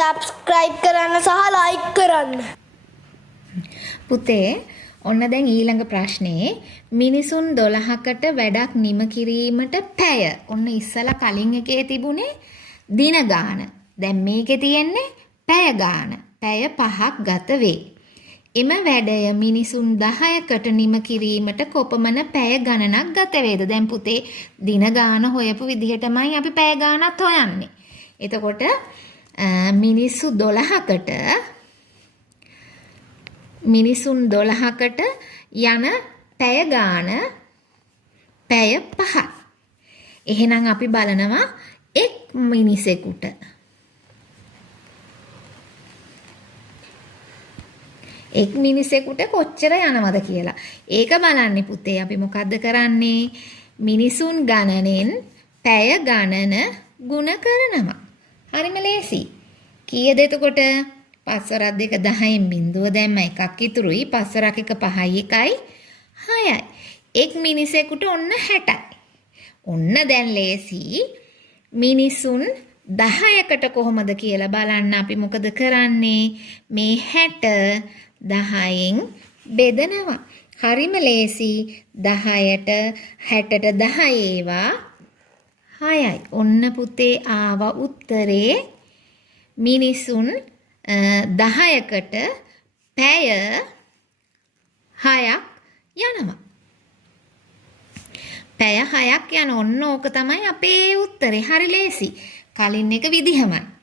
subscribe කරන්න සහ like කරන්න. පුතේ ඔන්න දැන් ඊළඟ ප්‍රශ්නේ මිනිසුන් 12කට වැඩක් නිම කිරීමට පැය. ඔන්න ඉස්සලා කලින් එකේ තිබුණේ දින ගාන. දැන් මේකේ තියෙන්නේ පැය ගාන. පැය 5ක් ගත වේ. එම වැඩය මිනිසුන් 10කට නිම කිරීමට කොපමණ පැය ගණනක් ගත වේද? දැන් පුතේ දින ගාන හොයපු විදිහටමයි අපි පැය ගානත් හොයන්නේ. එතකොට මිනිසුන් 12කට යන පැය ගාන පැය 5යි. එහෙනම් අපි බලනවා එක් මිනිසෙකුට කොච්චර යනවද කියලා. ඒක බලන්නේ පුතේ අපි මොකද්ද කරන්නේ? මිනිසුන් ගණනෙන් පැය ගණන ගුණ කරනවා. හරිම ලේසි. කීයද එතකොට? 5 2 10න් බිඳුව දැම්ම එකක් ඉතුරුයි. 5 1 5යි 1යි 6යි. එක් මිනිසෙකුට ඔන්න 60යි. ඔන්න දැන් ලේසි. මිනිසුන් 10කට කොහොමද කියලා බලන්න අපි මොකද කරන්නේ? මේ 60 10න් බෙදනවා. හරිම ලේසි. 10ට 60ට 10 ඒවා 6යි. ඔන්න පුතේ ආවා උත්තරේ මිනිසුන් 10කට පැය 6ක් යනවා. පැය 6ක් යන ඔන්න ඕක තමයි අපේ උත්තරේ. හරි ලේසි. කලින් එක විදිහමයි.